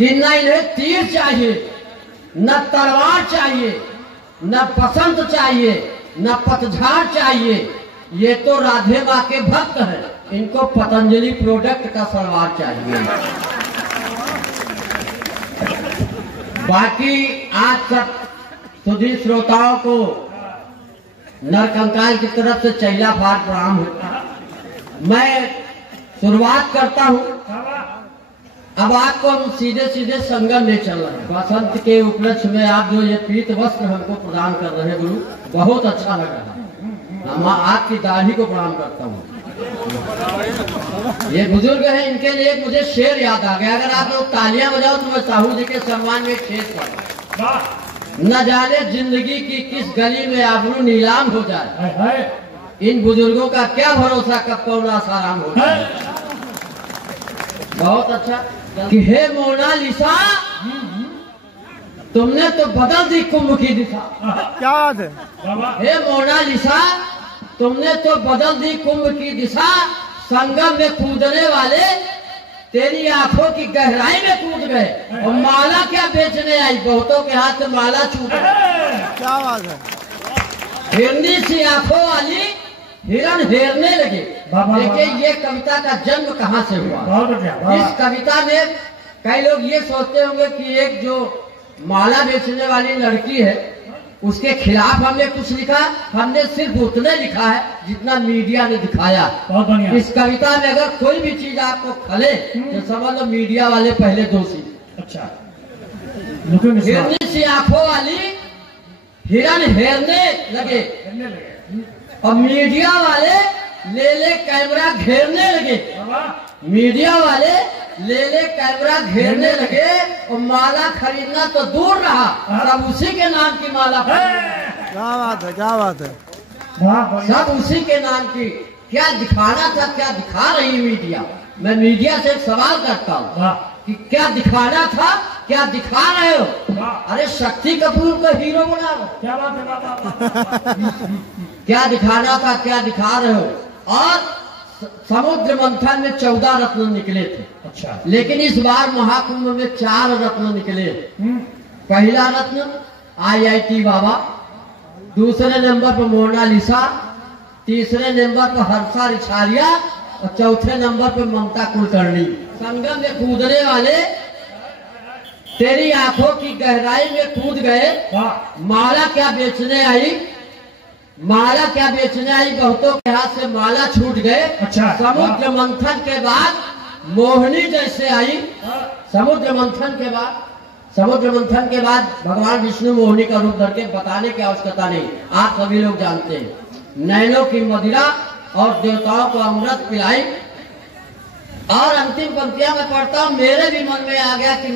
कि न इन्हें तीर चाहिए, न तलवार चाहिए, न बसंत चाहिए, न पतझड़ चाहिए। ये तो राधे माँ के भक्त हैं, इनको पतंजलि प्रोडक्ट का सलवार चाहिए। बाकी आज सब सुधी श्रोताओं को नरकंकाल की तरफ से चैला फाड़ प्रणाम होता। मैं शुरुआत करता हूँ। अब आपको हम सीधे सीधे संगम में चल रहे हैं। बसंत के उपलक्ष्य में आप जो ये पीत वस्त्र हमको प्रदान कर रहे हैं गुरु, बहुत अच्छा लग रहा है। मैं आपकी दाढ़ी को प्रणाम करता हूँ। ये बुजुर्ग हैं, इनके लिए एक मुझे शेर याद आ गया। अगर आप लोग तालियां बजाओ तो मैं साहू जी के सम्मान में एक शेर पढ़ा। न जाने जिंदगी की किस गली में आबरू नीलाम हो जाए, इन बुजुर्गों का क्या भरोसा कब कौन आसाराम हो जाए। बहुत अच्छा। कि हे मोनालिसा, तुमने तो बदल दी कुंभ की दिशा। क्या बात है। हे मोनालिसा, तुमने तो बदल दी कुंभ की दिशा। संगम में कूदने वाले तेरी आंखों की गहराई में कूद गए, और माला क्या बेचने आई, बहुतों के हाथ से माला छूट गई। क्या बात है। हिरनी सी आंखों वाली हिरण हेरने लगे। देखिए ये कविता का जन्म कहाँ से हुआ। इस कविता में कई लोग ये सोचते होंगे कि एक जो माला बेचने वाली लड़की है उसके खिलाफ हमने कुछ लिखा। हमने सिर्फ उतने लिखा है जितना मीडिया ने दिखाया। इस कविता में अगर कोई भी चीज आपको खले तो समझ लो मीडिया वाले पहले दोषी। अच्छा। हिरनी सी आंखों वाली हिरण हेरने लगे, और मीडिया वाले ले कैमरा घेरने लगे। मीडिया वाले ले कैमरा घेरने लगे, और माला खरीदना तो दूर रहा, सब उसी के नाम की माला। क्या बात है, क्या बात है। सब उसी के नाम की। क्या दिखाना था, क्या दिखा रही मीडिया। मैं मीडिया से एक सवाल करता हूँ कि क्या दिखाना था, क्या दिखा रहे हो। अरे शक्ति कपूर को हीरो बना रहे हो। क्या बात है। क्या दिखाना था, क्या दिखा रहे हो। और समुद्र मंथन में 14 रत्न निकले थे। अच्छा। लेकिन इस बार महाकुंभ में 4 रत्न निकले। पहला रत्न IIT बाबा, दूसरे नंबर पर मोनालिसा, तीसरे नंबर पर हर्षा रिछारिया, और चौथे नंबर पर ममता कुलकर्णी। संगम में कूदने वाले तेरी आंखों की गहराई में कूद गए। माला क्या बेचने आई, माला क्या बेचने आई, बहुतों के हाथ से माला छूट गए। अच्छा। समुद्र मंथन के बाद मोहिनी जैसे आई। समुद्र मंथन के बाद भगवान विष्णु मोहिनी का रूप धर के बताने की आवश्यकता नहीं, आप सभी लोग जानते हैं। नैनों की मदिरा और देवताओं को अमृत पिलाई। और अंतिम पंक्तियां में पढ़ता हूं, मेरे भी मन में आ गया कि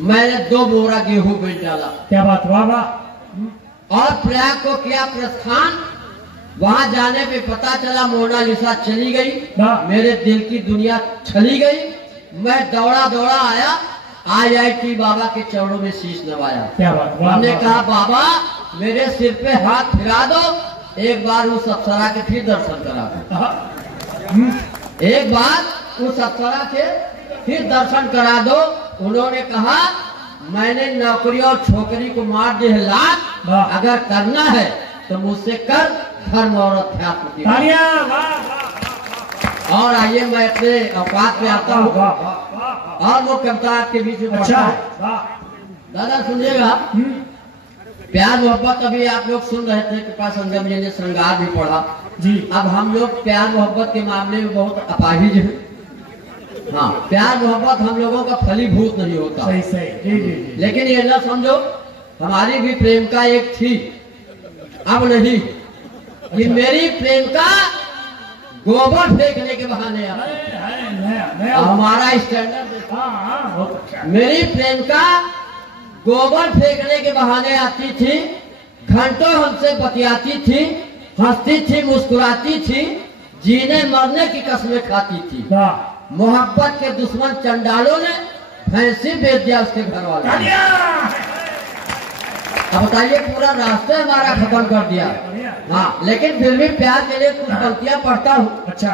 मैंने 2 बोरा गेहूं बेच डाला। क्या बात। वाह। और प्रयाग को किया प्रस्थान। वहां जाने पे पता चला मोनालिसा चली गई, मेरे दिल की दुनिया चली गई। मैं दौड़ा दौड़ा आया, IIT बाबा के चरणों में शीश नवाया। क्या बात। हमने कहा बाबा मेरे सिर पे हाथ फिरा दो, एक बार उस अप्सरा के फिर दर्शन करा दो। एक बार उस अप्सरा के फिर दर्शन करा दो। उन्होंने कहा मैंने नौकरी और छोकरी को मार दे लाख, अगर करना है तो मुझसे कर, धर्म और अध्यात्म की। और आइए मैं अपने औकात में आता हूँ और वो कविता आपके बीच में पढ़ता हूँ। दादा सुनिएगा, प्यार मोहब्बत अभी आप लोग सुन रहे थे, कृपा संगम जी ने श्रृंगार भी पढ़ा जी। अब हम लोग प्यार मोहब्बत के मामले में बहुत अपाहिज हैं। हाँ, प्यार मोहब्बत हम लोगों का फलीभूत नहीं होता। सही सही। जी। लेकिन ये ना समझो हमारी भी प्रेमिका एक थी, अब नहीं। कि मेरी प्रेमिका गोबर फेंकने के बहाने हमारा स्टैंडर्ड। मेरी प्रेमिका गोबर फेंकने के बहाने आती थी, घंटों हमसे बतियाती थी, हंसती थी, मुस्कुराती थी, जीने मरने की कसमें खाती थी। मोहब्बत के दुश्मन चंडालों ने फैंसी बेच दिया उसके घर वाले। अब बताइए, पूरा रास्ते हमारा खत्म कर दिया। हाँ, लेकिन फिर भी प्यार के लिए कुछ पंक्तियां पढ़ता हूँ। अच्छा।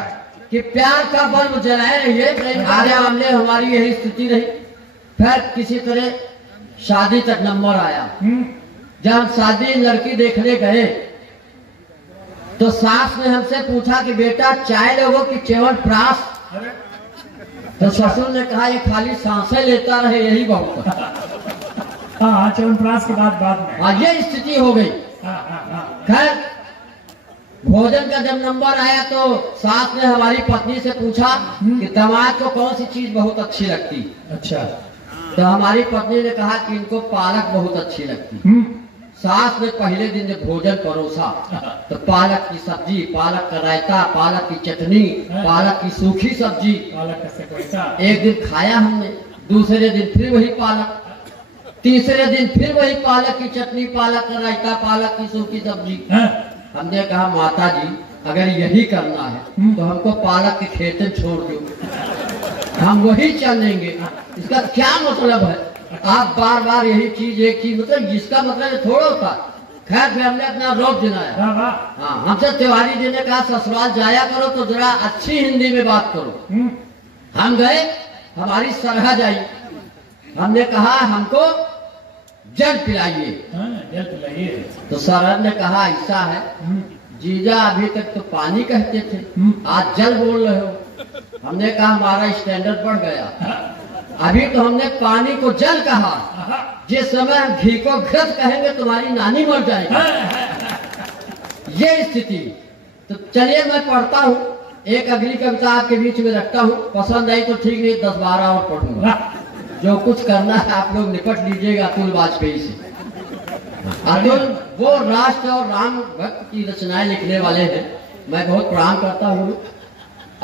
कि प्यार का बल्ब जलाए रहिए। आगे मामले हमारी यही स्थिति रही। फिर किसी तरह शादी तक नंबर आया। जब हम शादी लड़की देखने गए तो सास ने हमसे पूछा कि बेटा चाय लोगों की चेवन प्रास। तो ससुर ने कहा ये खाली सांसें लेता रहे यही बहुत। हाँ चवन प्रास के बाद में हाँ ये स्थिति हो गई। खैर भोजन का जब नंबर आया तो सास ने हमारी पत्नी से पूछा कि दामाद को कौन सी चीज बहुत अच्छी लगती। अच्छा। तो हमारी पत्नी ने कहा कि इनको पालक बहुत अच्छी लगती। सास ने पहले दिन जब भोजन परोसा तो पालक की सब्जी, पालक का रायता, पालक की चटनी, पालक की सूखी सब्जी। एक दिन खाया हमने, दूसरे दिन फिर वही पालक, तीसरे दिन फिर वही पालक की चटनी, पालक का रायता, पालक की सूखी सब्जी। हमने कहा माता जी अगर यही करना है तो हमको पालक के खेत छोड़ दो, हम वही चलेंगे। इसका क्या मतलब है आप बार बार यही चीज एक चीज, मतलब जिसका मतलब थोड़ा होता। खैर फिर हमने अपना रोक दिलाया। हाँ हमसे तिवारी जी ने कहा ससुराल जाया करो तो जरा अच्छी हिंदी में बात करो। हम गए, हमारी सरहद आई। हमने कहा हमको जल पिलाइए। जल पिलाइए। तो सरहद ने कहा ऐसा है जीजा अभी तक तो पानी कहते थे, आज जल बोल रहे हो। हमने कहा हमारा स्टैंडर्ड बढ़ गया। अभी तो हमने पानी को जल कहा, जिस समय हम घी को घृत कहेंगे तुम्हारी नानी मर जाएगी। ये स्थिति। तो चलिए मैं पढ़ता हूँ, एक अगली कविता आपके बीच में रखता हूँ। पसंद आई तो ठीक, नहीं 10-12 और पढ़ूंगा। जो कुछ करना है आप लोग निपट लीजिएगा अतुल वाजपेयी से। अतुल वो राष्ट्र और राम भक्त की रचनाएं लिखने वाले हैं, मैं बहुत प्रणाम करता हूँ।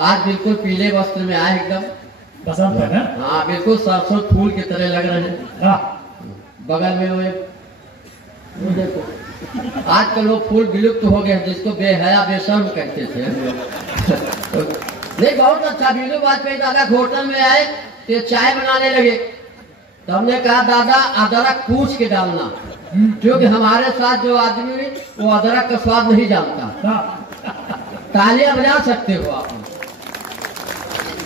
आज बिल्कुल पीले वस्त्र में आए, एकदम पसंद है ना? हाँ बिल्कुल सरसों फूल की तरह लग रहे हैं। बगल में वो देखो आजकल वो फूल विलुप्त हो गए जिसको बेहया बेशर्म कहते थे। नहीं बहुत अच्छा। बीलू वाजपेयी दादा होटल में आए तो चाय बनाने लगे तो हमने कहा दादा अदरक पूछ के डालना, क्योंकि हमारे साथ जो आदमी वो अदरक का स्वाद नहीं जानता। तालियां बजा सकते हो आप।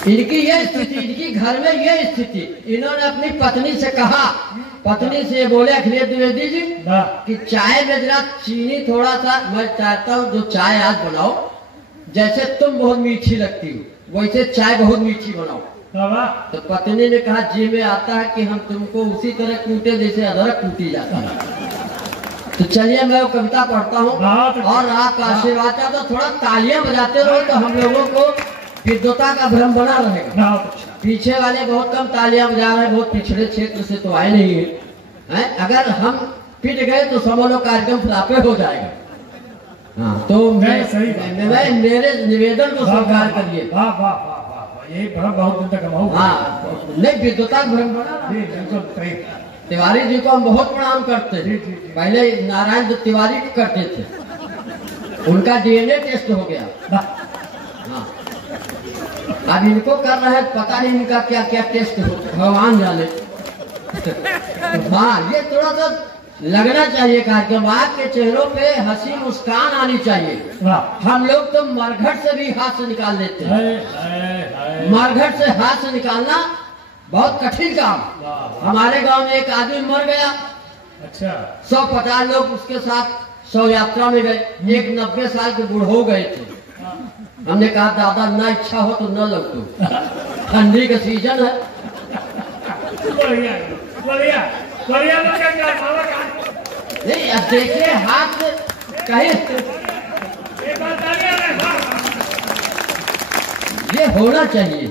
इनकी ये स्थिति, इनकी घर में ये स्थिति। इन्होंने अपनी पत्नी से कहा, पत्नी से बोले अखिलेश द्विवेदी जी कि चाय में जरा चीनी थोड़ा सा, मैं चाहता हूँ जो चाय आज बनाओ जैसे तुम बहुत मीठी लगती हो वैसे चाय बहुत मीठी बनाओ। तो पत्नी ने कहा जी में आता है कि हम तुमको उसी तरह कूटे जैसे अदरक कूटी जाता है। तो चलिए मैं वो कविता पढ़ता हूँ और आपका आशीर्वाद चाहता हूँ। थोड़ा तालियां बजाते रहो तो हम लोगों को विद्वता का भ्रम बना रहेगा। पीछे वाले बहुत कम तालियां बजा रहे हैं, बहुत पिछड़े क्षेत्र से तो आए नहीं है। अगर हम पिट गए तो समझ लो कार्यक्रम फ्लापे हो जाएगा। हाँ तो मैं मेरे निवेदन को स्वीकार करिए। ये बहुत दिन तक हम हाँ नहीं विद्वता का भ्रम बना। तिवारी जी को हम बहुत प्रणाम करते हैं। पहले नारायण दत्त तिवारी को करते थे, उनका डीएनए टेस्ट हो गया। हाँ अब इनको कर रहे हैं, पता नहीं इनका क्या क्या टेस्ट हो, भगवान जाने। हाँ ये थोड़ा सा लगना चाहिए कार्यक्रम। आपके चेहरों पे हंसी मुस्कान आनी चाहिए। हम लोग तो मरघट से भी हाथ से निकाल लेते हैं। मरघट से हाथ से निकालना बहुत कठिन काम। हमारे गांव में एक आदमी मर गया। अच्छा 150 लोग उसके साथ शव यात्रा में गए। एक 90 साल के बूढ़ हो गए थे। हमने कहा दादा ना इच्छा हो तो न लग दो, ठंडी का सीजन है। नहीं अब देखिए हाथ में कहीं ये होना चाहिए।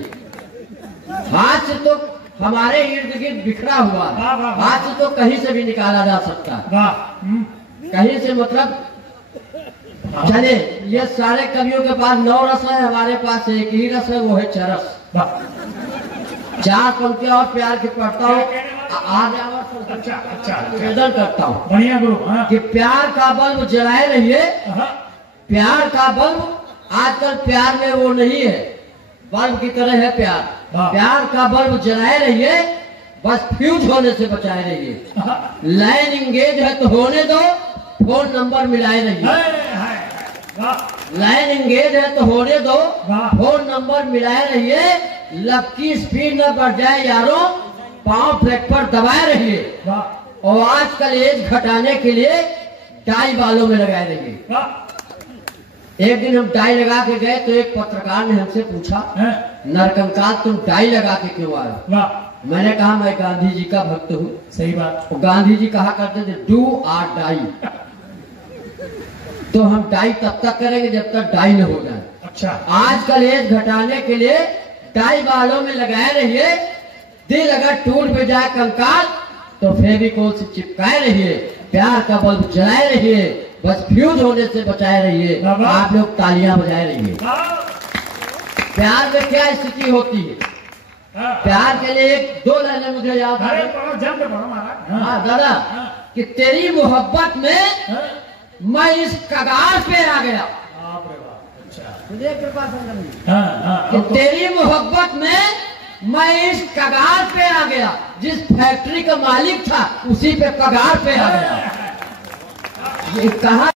हाथ से तो हमारे इर्द गिर्द बिखरा हुआ है, हाथ से तो कहीं से भी निकाला जा सकता है। कहीं से मतलब चले ये सारे कवियों के पास 9 रस है, हमारे पास एक ही रस है, वो है चरस। 4 पंक्तियां और प्यार की पढ़ता हूँ। अच्छा निवेदन करता हूँ बढ़िया गुरु कि प्यार का बल्ब जलाए रहिए। प्यार का बल्ब आजकल प्यार में वो नहीं है, बल्ब की तरह है प्यार। प्यार का बल्ब जलाए रहिए, बस फ्यूज होने से बचाए रहिए। लाइन इंगेज है तो होने दो, फोन नंबर मिलाए रहिए। लाइन एंगेज है तो होने दो, वाह। फोन नंबर मिलाए रहिए, लब की स्पीड न बढ़ जाए यारों, पांव ब्रेक पर दबाए रहिए। वाह और आजकल एज घटाने के लिए टाई बालों में लगाए रहिए। वाह एक दिन हम टाई लगा के गए तो एक पत्रकार ने हमसे पूछा, हैं? नरकंकाल तुम टाई लगा के क्यों आए? वाह मैंने कहा मैं गांधी जी का भक्त हूँ। सही बात। तो गांधी जी कहा करते थे डू आर डाई। तो हम डाई तब तक करेंगे जब तक डाई न हो जाए। अच्छा आजकल एज घटाने के लिए डाई बालों में लगाए रहिए। दिल अगर टूट भी जाए कंकाल तो फेविकोल से चिपकाए रहिए। प्यार का बल्ब जलाए रहिए, बस फ्यूज होने से बचाए रहिए। बाबा। आप लोग तालियां बजाए रहिए। वाह। प्यार में क्या स्थिति होती है? हाँ। प्यार के लिए एक दो लाइनें मुझे याद आ अरे गई। पढ़ो, जम के पढ़ो महाराज। हाँ दादा, हाँ। कि तेरी मोहब्बत में हाँ। मैं इस कगार पे आ गया। बाप रे बाप। अच्छा मुझे कृपा संगम हाँ हाँ कि तेरी मोहब्बत में मैं इस कगार पे आ गया। जिस फैक्ट्री का मालिक था उसी पे कगार पे आ गया। ये कहा